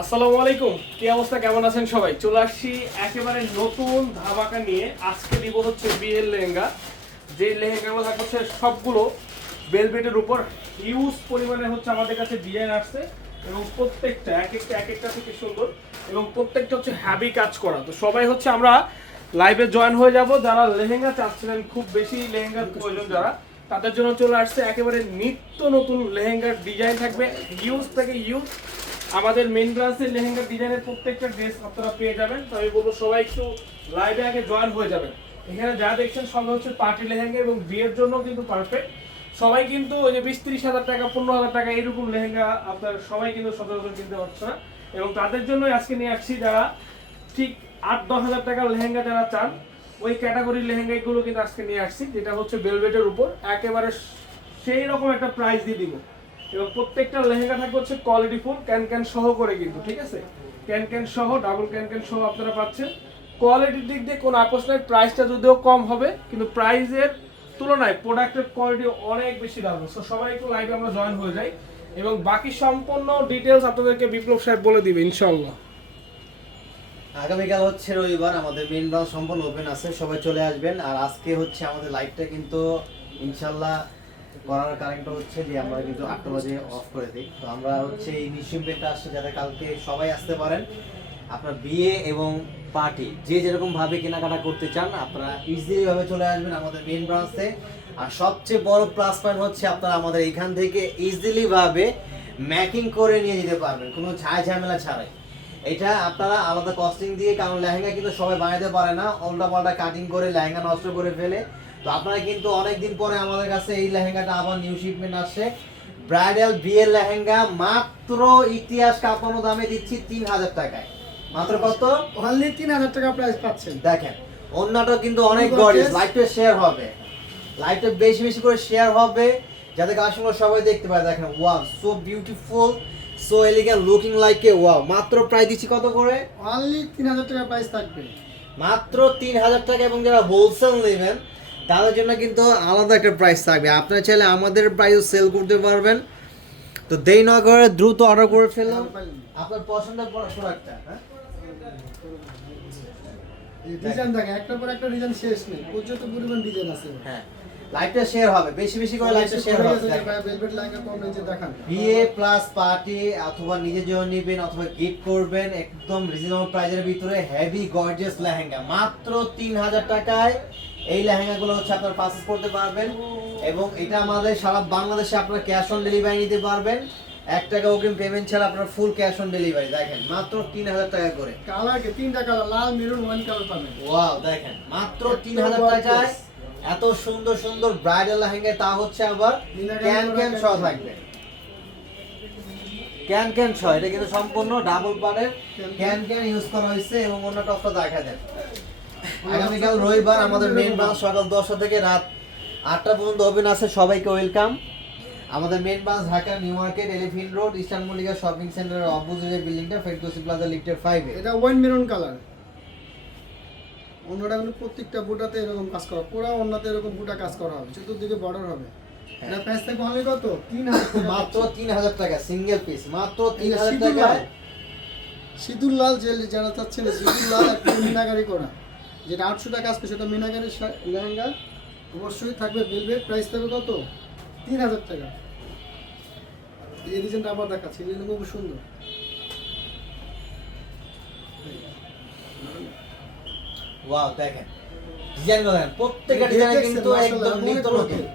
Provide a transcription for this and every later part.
আসসালামু আলাইকুম। কি অবস্থা? কেমন আছেন সবাই? চলে আসছি একেবারে নতুন ধামাকা নিয়ে। আজকে দিব হচ্ছে বিয়ের লেহেঙ্গা। যে লেহেঙ্গাগুলো থাকবে হচ্ছে সবগুলো বেলভেটের উপর। হিউজ পরিমাণে হচ্ছে আমাদের কাছে ডিজাইন আসছে এবং প্রত্যেকটা, এক একটা এক একটা থেকে সুন্দর এবং প্রত্যেকটা হচ্ছে হ্যাভি কাজ করা। তো সবাই হচ্ছে আমরা লাইভে জয়েন হয়ে যাব। যারা লেহেঙ্গা চাচ্ছিলেন, খুব বেশি লেহেঙ্গার প্রয়োজন যারা, তাদের জন্য চলে আসছে একেবারে নিত্য নতুন লেহেঙ্গার ডিজাইন থাকবে। ইউজ থেকে ইউজ আমাদের মেন ব্রাঞ্চের লেহেঙ্গা ডিজাইনের প্রত্যেকটা ড্রেস আপনারা পেয়ে যাবেন। তো আমি বলব, সবাই একটু লাইভে আগে জয়েন হয়ে যাবেন। এখানে যা দেখছেন সব হচ্ছে পার্টি লেহেঙ্গা এবং বিয়ের জন্য কিন্তু পারফেক্ট সবাই কিন্তু ওই যে বিশ ত্রিশ হাজার টাকা, পনেরো হাজার টাকা এরকম লেহেঙ্গা আপনার সবাই কিন্তু সচরাচর কিনতে পারছে না। এবং তাদের জন্যই আজকে নিয়ে আসছি যারা ঠিক আট, দশ হাজার টাকার লেহেঙ্গা যারা চান, ওই ক্যাটাগরির লেহেঙ্গাগুলো কিন্তু আজকে নিয়ে আসছি, যেটা হচ্ছে বেলভেটের উপর। একেবারে সেই রকম একটা প্রাইস দিয়ে দিব। এবং প্রত্যেকটা লেহেঙ্গা থাকবে হচ্ছে কোয়ালিটি ফুল ক্যান ক্যান সহ করে কিন্তু, ঠিক আছে? ক্যান ক্যান সহ ডাবল ক্যান ক্যান সহ আপনারা পাচ্ছেন। কোয়ালিটির দিক দিয়ে কোনো আপোষ নাই প্রাইসটা যদিও কম হবে, কিন্তু প্রাইসের তুলনায় প্রোডাক্টের কোয়ালিটি অনেক বেশি দাম সো সবাই একটু লাইভে আমরা জয়েন হয়ে যাই। এবং বাকি সম্পূর্ণ ডিটেলস আপনাদেরকে বিপ্লব সাহেব বলে দিবে ইনশাল্লাহ আগামীকাল হচ্ছে রবিবার, আমাদের মেন ব্রাঞ্চ সম্পূর্ণ ওপেন আছে, সবাই চলে আসবেন। আর আজকে হচ্ছে আমাদের লাইভটা কিন্তু ইনশাল্লাহ করার কারণটা হচ্ছে যে আমরা কিন্তু আটটা বাজে অফ করে দিই। তো আমরা হচ্ছে এই আসছে যাতে কালকে সবাই আসতে পারেন। আপনার বিয়ে এবং পার্টি যে যেরকম ভাবে কেনাকাটা করতে চান, আপনারা ইজিলি ভাবে চলে আসবেন আমাদের মেন ব্রাঞ্চে আর সবচেয়ে বড় প্লাস পয়েন্ট হচ্ছে আপনারা আমাদের এখান থেকে ইজিলি ভাবে ম্যাকিং করে নিয়ে যেতে পারবেন, কোনো ঝাই ঝামেলা ছাড়াই। এটা আপনারা আলাদা কস্টিং দিয়ে, কারণ লেহেঙ্গা কিন্তু সবাই বানাইতে পারে না। উল্টা পাল্টা কাটিং করে লেহেঙ্গা নষ্ট করে ফেলে। তো আপনারা কিন্তু অনেক দিন পরে আমাদের কাছে এই লেহেঙ্গাটা আবার নিউ শিপমেন্ট আসছে। ব্রাইডাল বিয়ের লেহেঙ্গা মাত্র ইতিহাস কাঁপানো দামে দিচ্ছি তিন হাজার টাকায়। মাত্র কত? অনলি তিন হাজার টাকা প্রাইস পাচ্ছেন। দেখেন অন্যটা কিন্তু অনেক. গরিব লাইভটা শেয়ার হবে। লাইভটা বেশি বেশি করে শেয়ার হবে। যাতে কাস্টমার সবাই দেখতে পায় দেখেন wow so beautiful so elegant looking like a wow মাত্র প্রায় দিচ্ছি কত করে? অনলি তিন হাজার টাকা প্রাইস থাকবে। মাত্র তিন হাজার টাকা এবং যারা হোলসেল নেবেন তাদের জন্য কিন্তু আলাদা একটা প্রাইস থাকবে। আপনারা চাইলে আমাদের প্রাইস সেল করতে পারবেন। তো দেরি না করে দ্রুত অর্ডার করে ফেলুন আপনার পছন্দের প্রোডাক্টটা হ্যাঁ? ডিজাইন দেখে একটা পর একটা ডিজাইন শেষ নেই। পর্যন্ত পরিমাণ ডিজাইন আছে। হ্যাঁ লাইভটা শেয়ার হবে। বেশি বেশি করে লাইভটা শেয়ার হবে। ভেলভেট লাইকা কম রেঞ্জে দেখান। বিয়ে প্লাস পার্টি অথবা নিজের জন্য নেবেন অথবা গিফট করবেন একদম রিজনেবল প্রাইজের ভিতরে হেভি গর্জিয়াস লেহেঙ্গা। মাত্র তিন হাজার টাকায় এই লেহেঙ্গাগুলো হচ্ছে আপনারা পারচেস করতে পারবেন এবং এটা আমাদের সারা বাংলাদেশে আপনারা ক্যাশ অন ডেলিভারি নিতে পারবেন। এক টাকা অগ্রিম পেমেন্ট ছাড়া আপনার ফুল ক্যাশ অন ডেলিভারি দেখেন মাত্র তিন হাজার টাকা করে। কালার কে তিনটা কালার লাল মেরুন ওয়ান কালার পাবেন। ওয়াও দেখেন মাত্র তিন হাজার টাকায় এত সুন্দর সুন্দর ব্রাইডাল লেহেঙ্গা তা হচ্ছে আবার ক্যান ক্যান সহ থাকবে। ক্যান ক্যান সহ এটা কিন্তু সম্পূর্ণ ডাবল পারের ক্যান ক্যান ইউজ করা হয়েছে এবং অন্য টপটা দেখা দেন। আগামীকাল রবিবার আমাদের মেইন ব্রাঞ্চ সকাল দশটা থেকে রাত আটটা পর্যন্ত ওপেন আছে। সবাইকে ওয়েলকাম আমাদের main branch Dhaka New Market Elephant Road Eastern Mallika Shopping সেন্টারের অপোজিটের বিল্ডিংটা ফেরদৌসি প্লাজা লিফটের ফাইভে এটা ওয়াইন মেরুন কালার অন্যটা কিন্তু প্রত্যেকটা বুটাতে এরকম কাজ করা। পুরো অন্যতে এরকম বুটা কাজ করা হবে। চতুর্দিকে বর্ডার হবে। এটা প্রাইস থাকবে অনলি কত? তিন মাত্র তিন হাজার টাকা সিঙ্গেল পিস মাত্র তিন হাজার সিঁদুর লাল। সিঁদুর লাল যে যারা চাচ্ছেন সিঁদুর লাল মিনাকারি করা। যেটা আটশো টাকা আসবে সেটা মিনাকারি শা- লেহেঙ্গা। অবশ্যই থাকবে ভেলভেট প্রাইস থাকবে কত? তিন হাজার টাকা। এই ডিজাইনটা আবার দেখাচ্ছি এই ডিজাইনটা খুব সুন্দর। ওয়াও দেখেন। ডিজাইন কিন্তু একদম।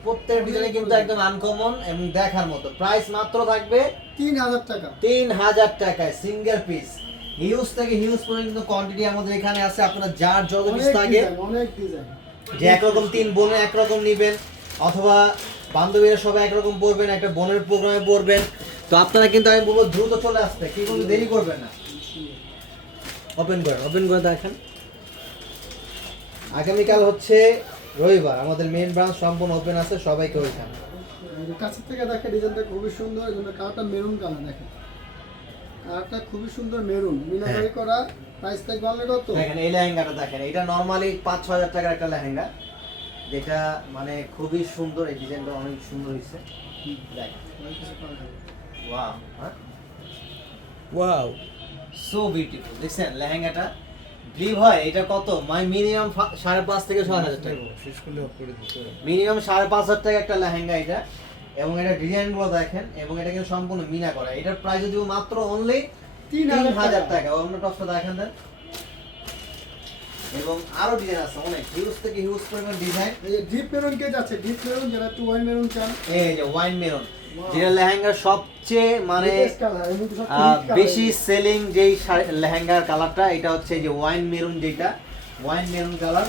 প্রত্যেকটা ডিজাইনে কিন্তু একদম আনকমন এবং দেখার মতো। প্রাইস মাত্র থাকবে তিন হাজার টাকা। তিন হাজার টাকায় সিঙ্গেল পিস হিউজ থেকে হিউজ পর্যন্ত কোয়ান্টিটি আমাদের এখানে আছে। আপনারা যার যত পিস ডিজাইন যে একরকম তিন বোনে একরকম নিবেন অথবা বান্ধবীরা সবাই একরকম পড়বেন একটা বোনের প্রোগ্রামে পড়বেন তো আপনারা কিন্তু আমি বলব দ্রুত চলে আসতে কি কোনো দেরি করবেন না। ওপেন করেন ওপেন করে দেখেন। আগামীকাল হচ্ছে রবিবার আমাদের মেন ব্রাঞ্চ সম্পূর্ণ ওপেন আছে সবাইকে ওইখানে। কাছের থেকে দেখে ডিজাইনটা খুবই সুন্দর এই জন্য কালারটা মেরুন কালার দেখেন। কালারটা খুবই সুন্দর মেরুন মিনাকারি করা প্রাইস থাকবে অনলি কত দেখেন এই লেহেঙ্গাটা দেখেন এটা নর্মালি পাঁচ ছ হাজার টাকার একটা লেহেঙ্গা যেটা মানে খুবই সুন্দর এই ডিজাইনটা অনেক সুন্দর হয়েছে ওয়াও হ্যাঁ ওয়াও সো বিউটিফুল দেখছেন লেহেঙ্গাটা ব্লিভ হয় এটা কত মাই মিনিমাম সাড়ে পাঁচ থেকে ছয় হাজার টাকা মিনিমাম সাড়ে পাঁচ হাজার টাকা একটা লেহেঙ্গা এটা এবং এটা ডিজাইনগুলো দেখেন এবং এটা কিন্তু সম্পূর্ণ মিনা করা। এটার প্রাইস যদি মাত্র অনলি তিন হাজার টাকা। অন্য টপসটা দেখেন দেন। এবং আরও ডিজাইন আছে অনেক। হিউজ থেকে হিউজ পরিমাণ ডিজাইন এই যে ডিপ মেরুন কেজ আছে ডিপ মেরুন যারা একটু ওয়াইন মেরুন চান। এই যে ওয়াইন মেরুন যেটা লেহেঙ্গার সবচেয়ে মানে। বেশি সেলিং যেই লেহেঙ্গার কালারটা এটা হচ্ছে এই যে ওয়াইন মেরুন যেটা। ওয়াইন মেরুন কালার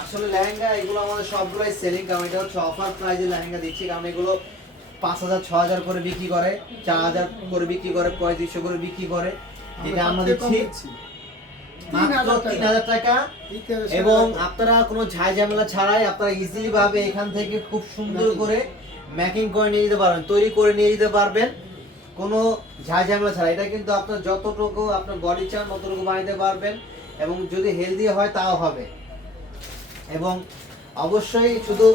আসলে লেহেঙ্গা এগুলো আমাদের সবগুলোই সেলিং কারণ এটা হচ্ছে অফার প্রাইজে লেহেঙ্গা দিচ্ছি কারণ এগুলো পাঁচ হাজার ছ হাজার করে বিক্রি করে চার হাজার করে বিক্রি করে পঁয়ত্রিশশো করে বিক্রি করে। যেটা আমরা দিচ্ছি। মাত্র তিন হাজার টাকা। এবং আপনারা কোনো ঝাই ঝামেলা ছাড়াই আপনারা ইজিলি ভাবে এখান থেকে খুব সুন্দর করে ম্যাকিং করে নিয়ে যেতে পারবেন তৈরি করে নিয়ে যেতে পারবেন। কোনো ঝাই ঝামেলা ছাড়া এটা কিন্তু আপনার যতটুকু আপনার বডি চান ততটুকু বানাইতে পারবেন। এবং যদি হেলদি হয় তাও হবে। এবং অবশ্যই শুধু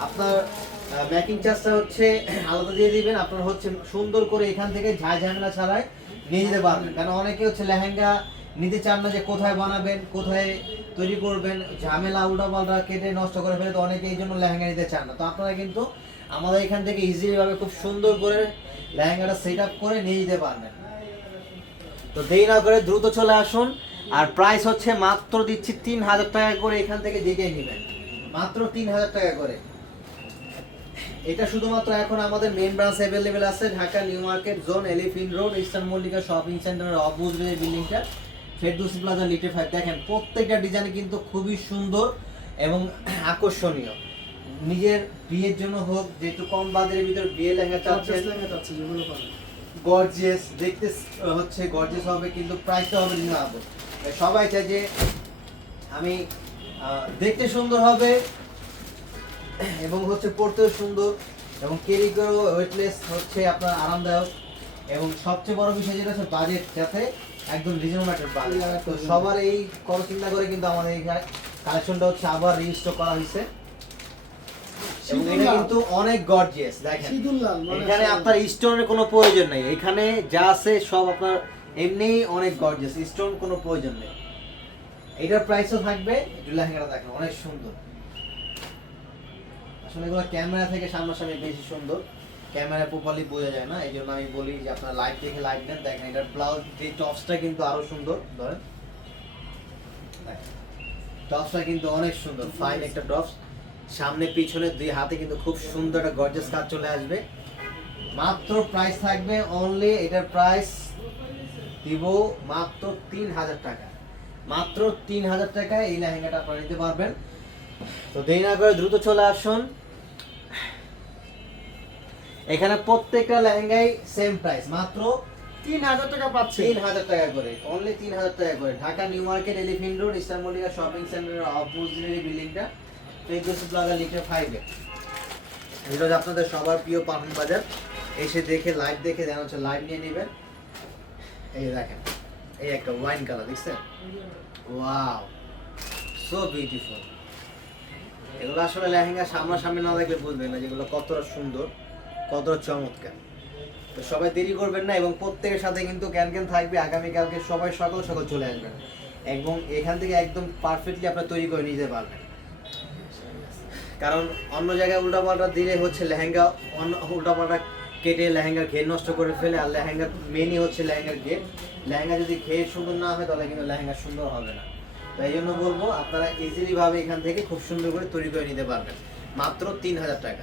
আপনার মেকিং চার্জটা হচ্ছে, আলাদা দিয়ে দিবেন। আপনার হচ্ছে সুন্দর করে এখান থেকে ঝাই ঝামেলা ছাড়াই নিয়ে যেতে পারবেন। কারণ অনেকে হচ্ছে লেহেঙ্গা নিতে চান না যে কোথায় বানাবেন, কোথায় তৈরি করবেন, ঝামেলা উল্টাপাল্টা কেটে নষ্ট করে ফেলে, তো অনেকে এই জন্য লেহেঙ্গা নিতে চান না। তো আপনারা কিন্তু আমাদের এখান থেকে ইজিলিভাবে খুব সুন্দর করে লেহেঙ্গাটা সেট আপ করে নিয়ে যেতে পারবেন। তো দেরি না করে দ্রুত চলে আসুন। আর প্রাইস হচ্ছে মাত্র দিচ্ছি তিন হাজার টাকা করে এখান থেকে যেটাই নেবেন। মাত্র তিন হাজার টাকা করে। এটা শুধুমাত্র এখন আমাদের মেন ব্রাঞ্চ অ্যাভেলেবেল আছে Dhaka New Market zone Elephant Road Eastern Mallika Shopping সেন্টারের অপোজিট যে বিল্ডিংটা ফেরদৌসি প্লাজা লিটে ফাইভ দেখেন প্রত্যেকটা ডিজাইন কিন্তু খুবই সুন্দর এবং আকর্ষণীয়। নিজের বিয়ের জন্য হোক যেহেতু কম বাজারের ভিতর বিয়ে লেহেঙ্গা চাচ্ছি। গর্জিয়াস দেখতে হচ্ছে গর্জিয়াস হবে কিন্তু প্রাইসটা হবে সবাই চায় যে আমি দেখতে সুন্দর হবে এবং হচ্ছে পড়তেও সুন্দর এবং ক্যারি করেও ওয়েটলেস হচ্ছে আপনার আরামদায়ক এবং সবচেয়ে বড় বিষয় যেটা হচ্ছে বাজেট যাতে একদম রিজনেবল একটা বাজেট তো সবার এই কথা চিন্তা করে কিন্তু আমাদের এই কালেকশনটা হচ্ছে আবার রেজিস্টার করা হয়েছে। কিন্তু অনেক গর্জিয়াস দেখেন। মানে এখানে আপনার স্টোনের কোনো প্রয়োজন নেই। এখানে যা আছে সব আপনার এমনিই অনেক গর্জিয়াস স্টোন কোনো প্রয়োজন নেই। এটার প্রাইসও থাকবে লেহেঙ্গাটা দেখেন অনেক সুন্দর। আসলে এগুলো ক্যামেরা থেকে সামনাসামনি বেশি সুন্দর। ক্যামেরা প্রপারলি বোঝা যায় না এই জন্য আমি বলি যে আপনার লাইভ দেখে লাইভ নেন। দেখেন, এটার ব্লাউজ যে টপসটা কিন্তু আরও সুন্দর, ধরেন। টপসটা কিন্তু অনেক সুন্দর ফাইন একটা টপস সামনে, পিছনে, দুই হাতে কিন্তু খুব সুন্দর একটা গর্জাস কাজ চলে আসবে। মাত্র প্রাইস থাকবে অনলি এটার প্রাইস দিব মাত্র তিন হাজার টাকা। মাত্র তিন হাজার টাকায় এই লেহেঙ্গাটা আপনারা নিতে পারবেন। তো দেরি না করে দ্রুত চলে আসুন। এখানে প্রত্যেকটা লেহেঙ্গাই সেম প্রাইস মাত্র তিন হাজার টাকা পাচ্ছে। তিন হাজার টাকা করে অনলি তিন হাজার টাকা করে। Dhaka New Market Elephant Road Eastern Mallika Shopping সেন্টারের অপোজিটের এই বিল্ডিংটা প্লাজা লিটার ফাইভে এটা আপনাদের সবার প্রিয় পাঠান বাজার। এসে দেখে লাইভ দেখে যেন হচ্ছে লাইভ নিয়ে নেবেন। এই দেখেন এই একটা ওয়াইন কালার দেখছেন? ওয়াও সো বিউটিফুল এগুলো আসলে লেহেঙ্গা সামনাসামনি না দেখলে বুঝবেন না যেগুলো কতটা সুন্দর। কতটা চমৎকার। তো সবাই দেরি করবেন না এবং প্রত্যেকের সাথে কিন্তু ক্যান ক্যান থাকবে, আগামীকালকে সবাই সকাল সকাল চলে আসবেন। এবং এখান থেকে একদম পারফেক্টলি আপনার তৈরি করে নিতে পারবেন। কারণ অন্য জায়গায় উল্টাপাল্টা দিলে হচ্ছে লেহেঙ্গা, অন্য উল্টাপাল্টা কেটে লেহেঙ্গার ঘের নষ্ট করে ফেলে, আর লেহেঙ্গার মেনই হচ্ছে লেহেঙ্গার ঘের। লেহেঙ্গা যদি ঘের সুন্দর না হয়, তাহলে কিন্তু লেহেঙ্গা সুন্দর হবে না। তো এই জন্য বলব, আপনারা ইজিলি ভাবে এখান থেকে খুব সুন্দর করে তৈরি করে নিতে পারবেন। মাত্র তিন হাজার টাকা।